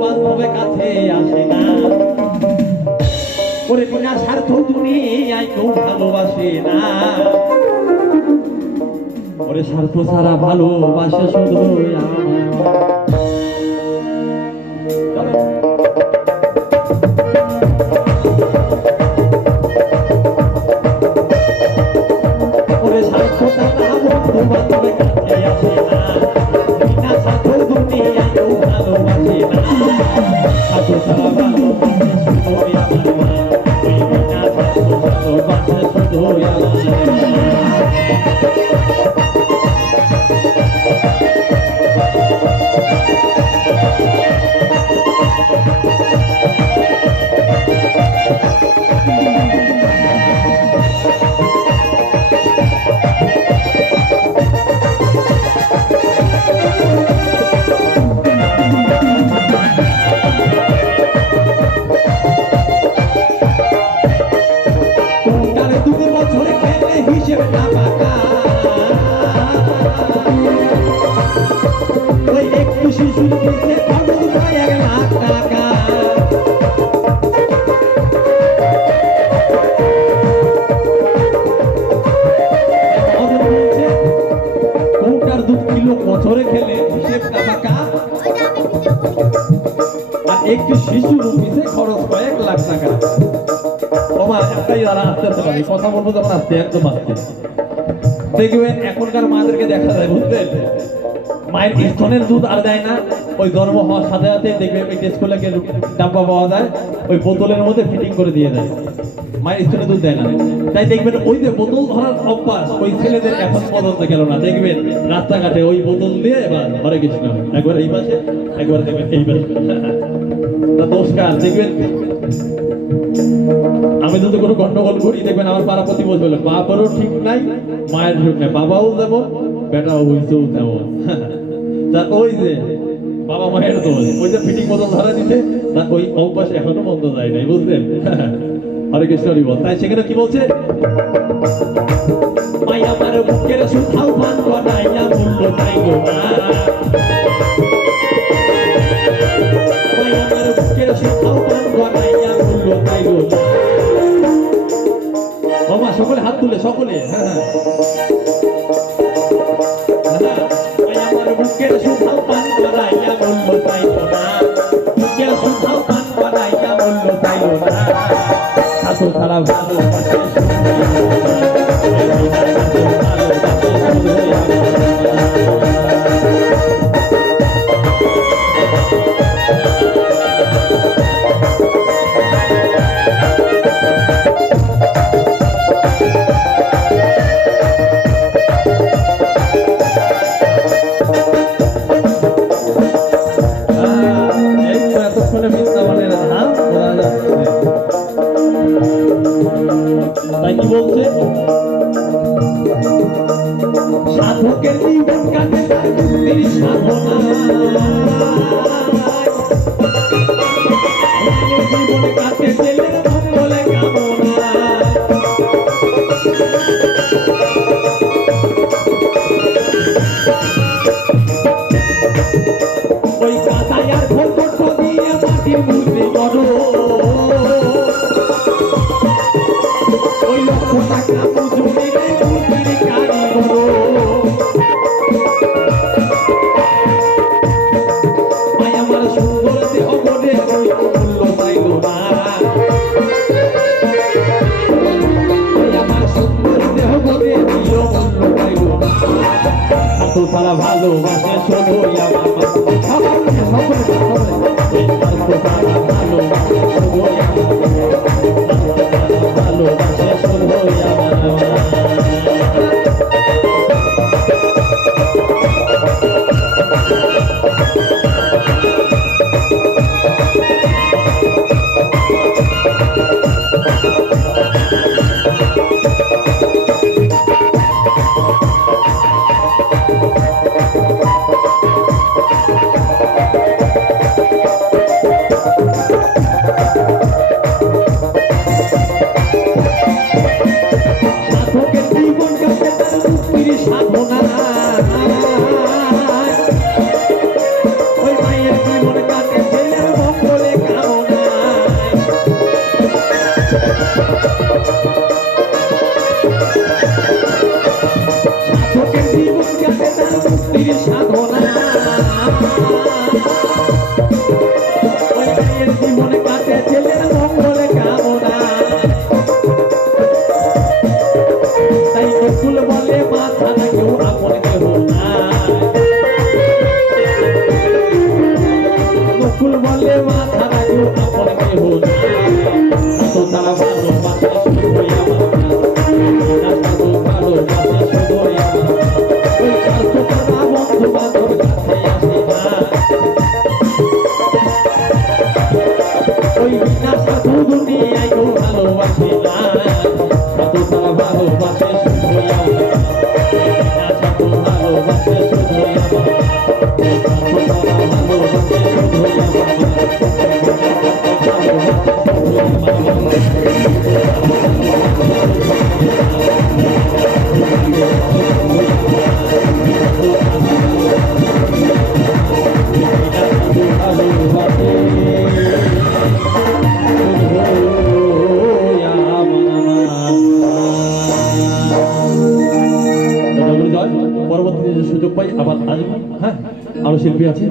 বান্ধবে কাছে আসে না, ওরে বিনা স্বার্থ দুনিয়ায় কেউ ভালোবাসে না, ওরে স্বার্থ ছাড়া ভালোবাসে শুধু ওরে স্বার্থ ছাড়া বন্ধু বান্ধবে কাছে আসে না, বিনা স্বার্থ দুনিয়ায় কেউ ভালোবাসে না, স্বার্থ ছাড়া ভালোবাসে শুধু আমার মা, বিনা স্বার্থ ভালোবাসে শুধু আমার হিসেব না পাকা, ওই একটু শিশুর পিছে খরচ হয় 1 লাখ টাকা, কৌটার 2 কিলো বছরে খেলে হিসেব না পাকা, আর একটু শিশুর পিছে খরচ হয় 1 লাখ টাকা। একটাই যারা আস্তে আস্তে পারি কথা বলবো যখন আস্তে একদম আস্তে দেখবেন এখনকার মাদেরকে দেখা যায় বুঝলেন, মায়ের স্তনের দুধ আর দেয় না, ওই জন্ম হওয়ার সাথে সাথে দেখবেন ওই টেস্ট করলে ডাব্বা পাওয়া যায়, ওই বোতলের মধ্যে ফিটিং করে দিয়ে দেয়, মায়ের স্তনের দুধ দেয় না। তাই দেখবেন ওই যে বোতল ধরার অভ্যাস ওই ছেলেদের এখন পর্যন্ত গেল না, দেখবেন রাস্তাঘাটে ওই বোতল দিয়ে এবার হরে কৃষ্ণ একবার এই পাশে একবার দেখবেন এই পাশে, নমস্কার দেখবেন। আমি যদি কোনো গন্ডগোল করি দেখবেন আমার পাড়া প্রতিবছর বলে বাবারও ঠিক নাই মায়ের ঠিক নাই, বাবাও যেমন বেটাও হইছেও তেমন। তা ওই যে বাবা মায়ের দোষ, ওই যে ফিটিং বোতল ধরা দিতে তা ওই অভ্যাস এখনো বন্ধ যায় নাই বুঝলেন। হরে কৃষ্ণ হরি বল। তাই সেখানে কি বলছে, মাই আমার বুকের সুথাও পান করাইয়া মূল্য তাই গো না, মাই আমার বুকের সুথাও পান করাইয়া মূল্য তাই গো না। বাবা সকলে হাত তুলে সকলে, হ্যাঁ মাই আমার বুকের সুথাও পান করাইয়া মূল্য তাই গো না, বুকের সুথাও পান করাইয়া মূল্য তাই গো না, সাথে ছাড়া ভালোবাসে তাই কি বলছে, সাধকের জীবন কাটে তার মুক্তির সাধনা, জীবন কাটে ছেলের মঙ্গলে কামনা, ওই কাঁচায়ার ফোকট দিয়ে মাটির মূর্তি করো, ওই লক্ষ টাকা মজুরি নেই মূর্তির কারিগর, মাই আমার সুন্দর দেহ বলে ওই মূল্য পাইল না, মাই আমার সুন্দর দেহ বলে দিল মূল্য পাইল না, এত সারা ভালোবাসে শুধু আমার সকলে সকলে সকলে এত সারা ভালোবাসে শুধু ভালোবাসে শুধু আমার। ওই মেয়ের জীবনে কাটে ছেলের মঙ্গলে কামনা তাই নকুল বলে মা ছাড়া কেউ আপন কেহ না নকুল বলে মা ছাড়া কেউ আপন কেহ না তো তারা ভালোবাসে শুধুই আমার না সাধু ভালোবাসে শুধুই আমার ওই স্বার্থ তারা বন্ধু বান্ধব কাছে আসে না ওই বিনা সাধু দুনিয়ায় কেউ ভালোবাসে না সাধু তারা ভালোবাসে শুধুই আমার না সাধু ভালোবাসে শুধুই আমার সাধু তারা ভালোবাসে শুধুই পরবর্তী সুযোগ পাই আবার আসবো হ্যাঁ আরো শিল্পী আছে